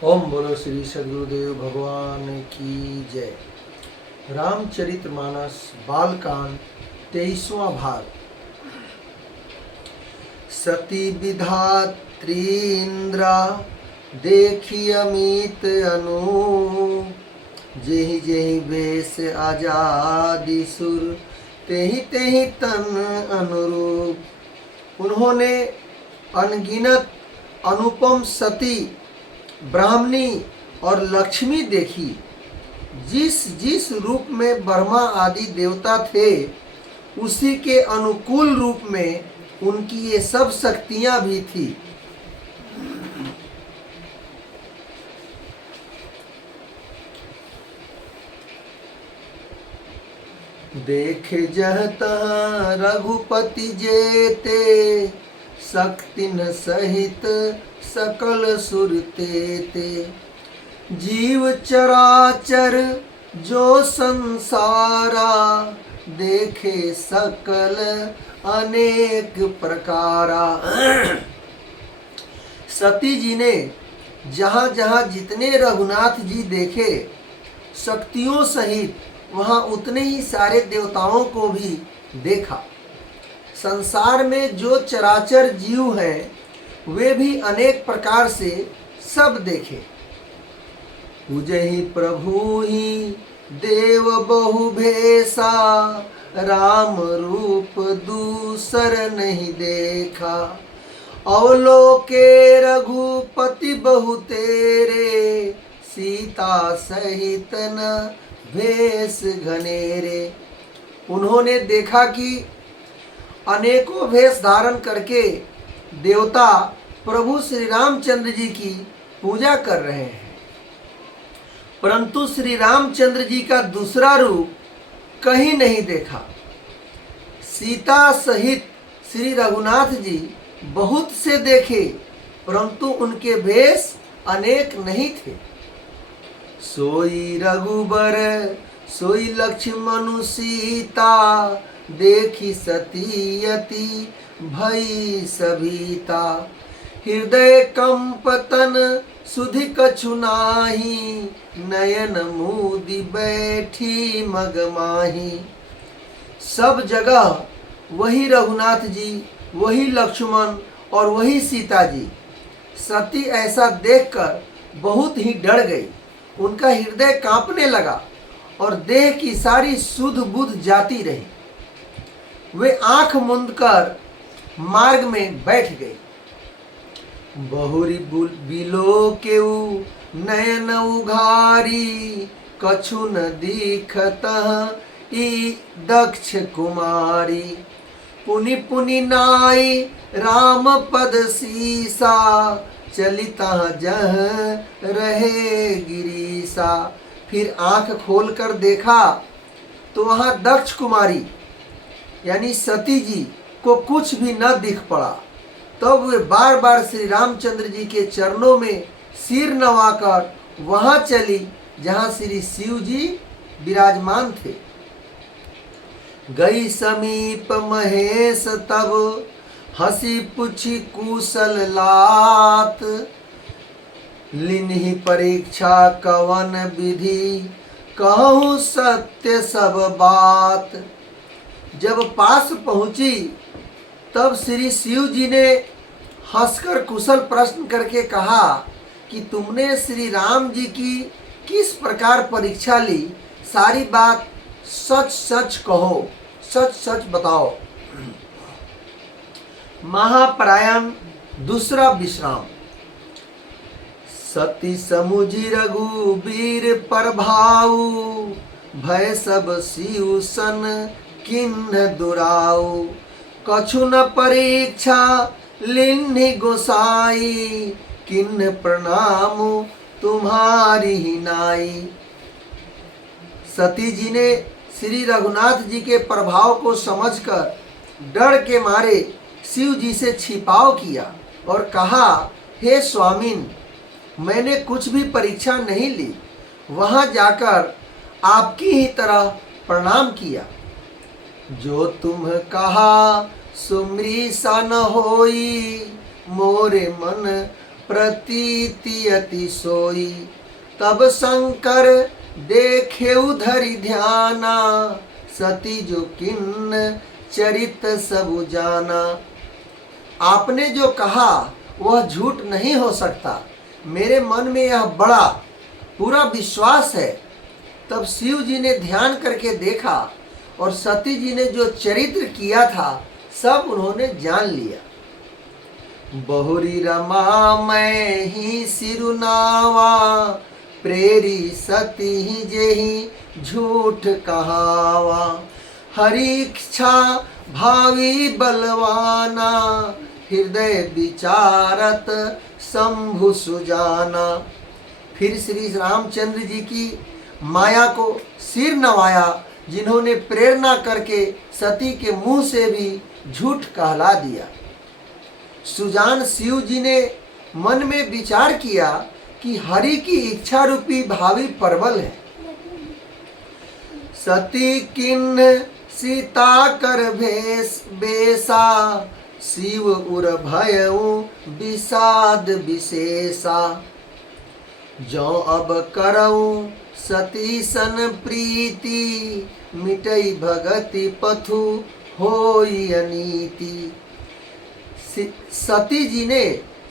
ओम बोलो श्री सद्गुरुदेव भगवान की जय। रामचरितमानस बालकांड 23वां भाग। सती विधात्री इंद्रा देखी अमित अनु, जेहि जेहि वेश आजादी सुर, तेहि तेहि तन अनुरूप। उन्होंने अनगिनत अनुपम सती, ब्राह्मणी और लक्ष्मी देखी। जिस जिस रूप में ब्रह्मा आदि देवता थे, उसी के अनुकूल रूप में उनकी ये सब शक्तियां भी थी। देख जह तह रघुपति जेते, शक्ति न सहित सकल सुरते ते। जीव चराचर जो संसारा, देखे सकल अनेक प्रकारा। सती जी ने जहाँ जहाँ जितने रघुनाथ जी देखे शक्तियों सहित, वहाँ उतने ही सारे देवताओं को भी देखा। संसार में जो चराचर जीव हैं, वे भी अनेक प्रकार से सब देखे। पूजहि प्रभु ही देव बहु भेसा, राम रूप दूसर नहीं देखा। अवलोके रघुपति बहु तेरे, सीता सहित न भेष घनेरे। उन्होंने देखा कि अनेकों भेष धारण करके देवता प्रभु श्री रामचंद्र जी की पूजा कर रहे हैं, परंतु श्री रामचंद्र जी का दूसरा रूप कहीं नहीं देखा। सीता सहित श्री रघुनाथ जी बहुत से देखे, परंतु उनके भेष अनेक नहीं थे। सोई रघुबर सोई लक्ष्मण सीता, देखी सती यति भई सभीता। हृदय कंपतन सुधि कछु नाही, नयन मूदी बैठी मगमाही। सब जगह वही रघुनाथ जी, वही लक्ष्मण और वही सीता जी। सती ऐसा देखकर बहुत ही डर गई। उनका हृदय कांपने लगा और देह की सारी सुध बुध जाती रही। वे आंख मूंद कर मार्ग में बैठ गए। बहुरी बिलो केऊ नयन उघारी, कछु न दिखतः ई दक्ष कुमारी। पुनि पुनि नाई राम पद सीसा, चलिता जह रहे गिरीसा। फिर आंख खोलकर देखा तो वहां दक्ष कुमारी यानी सती जी को कुछ भी न दिख पड़ा। तब वे बार बार श्री रामचंद्र जी के चरणों में सिर नवाकर वहां चली जहां श्री शिव जी विराजमान थे। गई समीप महेश तब, हंसी पुछी कुशल लात। लिन्हि परीक्षा कवन विधि, कहूँ सत्य सब बात। जब पास पहुंची तब श्री शिव जी ने हंसकर कुशल प्रश्न करके कहा कि तुमने श्री राम जी की किस प्रकार परीक्षा ली, सारी बात सच सच कहो, सच सच बताओ। महाप्रायण दूसरा विश्राम। सती समुझी रघुबीर प्रभाऊ, भय सब शिव सन किन्ह दुराऊ। कछु न परीक्षा लिन्हि गोसाई, किन्ह प्रणाम तुम्हारी ही नाई। सती जी ने श्री रघुनाथ जी के प्रभाव को समझकर डर के मारे शिव जी से छिपाव किया और कहा, हे स्वामिन, मैंने कुछ भी परीक्षा नहीं ली। वहां जाकर आपकी ही तरह प्रणाम किया। जो तुम कहा सुमरी सा न होई, मोरे मन प्रतीति अति सोई। तब शंकर देखे उधरि ध्याना, सती जो किन्न चरित सब जाना। आपने जो कहा वह झूठ नहीं हो सकता, मेरे मन में यह बड़ा पूरा विश्वास है। तब शिव जी ने ध्यान करके देखा और सती जी ने जो चरित्र किया था सब उन्होंने जान लिया। बहुरी रमा मैं ही सिरुनावा, प्रेरी सती ही जेहि झूठ कहावा। हरि इच्छा भावी बलवाना, हृदय विचारत शंभु सुजाना। फिर श्री रामचंद्र जी की माया को सिर नवाया, जिन्होंने प्रेरणा करके सती के मुंह से भी झूठ कहला दिया। सुजान शिव जी ने मन में विचार किया कि हरि की इच्छा रूपी भावी परबल है। सती किन्न सीता कर भेष बेसा, शिव उर भयउ विषाद विशेषा। जो अब करऊ सती सन प्रीति, मिटई भगति पथु होई अनीति। सती जी ने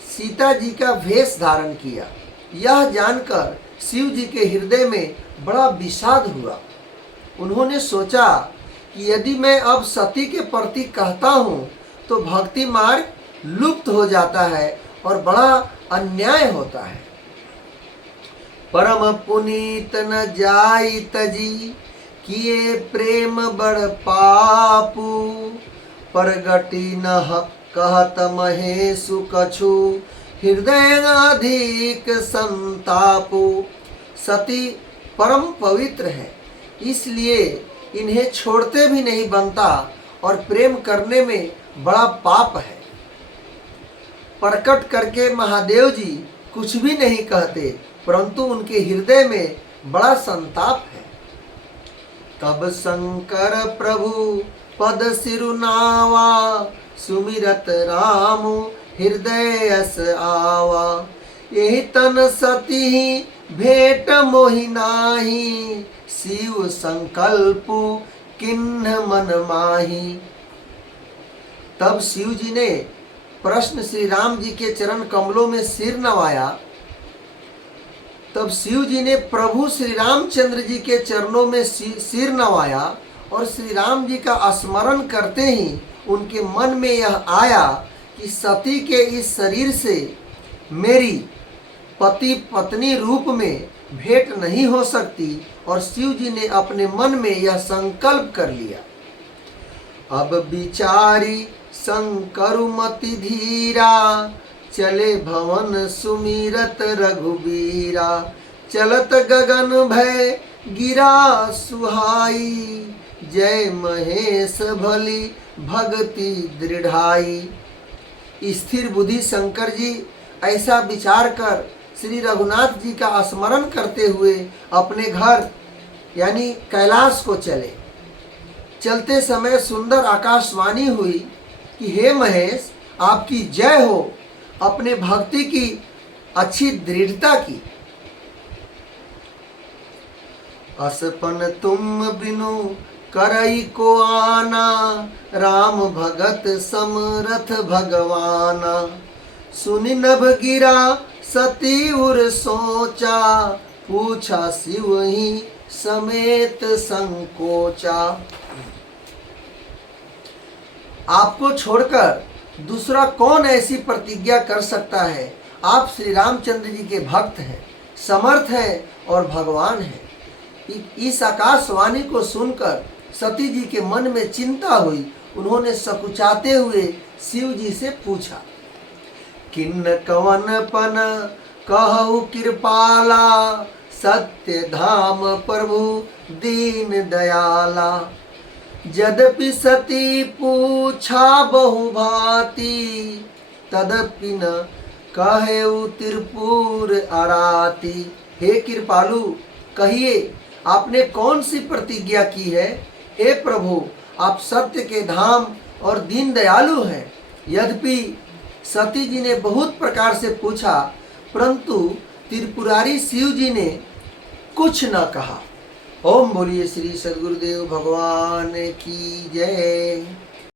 सीता जी का वेश धारण किया। यह जानकर शिव जी के हृदय में बड़ा विषाद हुआ। उन्होंने सोचा कि यदि मैं अब सती के प्रति कहता हूँ तो भक्ति मार्ग लुप्त हो जाता है और बड़ा अन्याय होता है। परम पुनीत न जाई तजी, किए प्रेम बड़ पापू। परगटी न कहत महेशु कछु, हृदय अधिक संतापु। सती परम पवित्र है, इसलिए इन्हें छोड़ते भी नहीं बनता और प्रेम करने में बड़ा पाप है। प्रकट करके महादेव जी कुछ भी नहीं कहते, परंतु उनके हृदय में बड़ा संताप है। तब शंकर प्रभु पद सिरुनावा, सुमिरत राम हृदय अस आवा। यही तन सती भेंट मोहि नाही, शिव संकल्प किन्ह मन माही। तब शिव जी ने प्रश्न श्री राम जी के चरण कमलों में सिर नवाया। तब शिव जी ने प्रभु श्री रामचंद्र जी के चरणों में सिर नवाया और श्री राम जी का स्मरण करते ही उनके मन में यह आया कि सती के इस शरीर से मेरी पति पत्नी रूप में भेंट नहीं हो सकती। और शिव जी ने अपने मन में यह संकल्प कर लिया। अब विचारी शंकरुमति धीरा, चले भवन सुमिरत रघुबीरा। चलत गगन भय गिरा सुहाई, जय महेश भली भक्ति दृढ़ाई। स्थिर बुद्धि शंकर जी ऐसा विचार कर श्री रघुनाथ जी का स्मरण करते हुए अपने घर यानी कैलाश को चले। चलते समय सुंदर आकाशवाणी हुई कि हे महेश, आपकी जय हो, अपने भक्ति की अच्छी दृढ़ता की। असपन तुम बिनु करई को आना, राम भगत समरथ भगवाना। सुनि नभ गिरा सती उर सोचा, पूछा शिव ही समेत संकोचा। आपको छोड़कर दूसरा कौन ऐसी प्रतिज्ञा कर सकता है? आप श्री रामचंद्र जी के भक्त हैं, समर्थ हैं और भगवान हैं। इस आकाशवाणी को सुनकर सती जी के मन में चिंता हुई। उन्होंने सकुचाते हुए शिव जी से पूछा, किन्न कवन पन कहु कृपाला, सत्य धाम प्रभु दीन दयाला। यद्यपि सती पूछा बहु भांति, तदपि न कहेउ त्रिपुर अराती। हे कृपालु, कहिए आपने कौन सी प्रतिज्ञा की है? हे प्रभु, आप सत्य के धाम और दीन दयालु हैं। यद्यपि सती जी ने बहुत प्रकार से पूछा, परंतु त्रिपुरारी शिव जी ने कुछ न कहा। ओम बोलिए श्री सद्गुरुदेव भगवान की जय।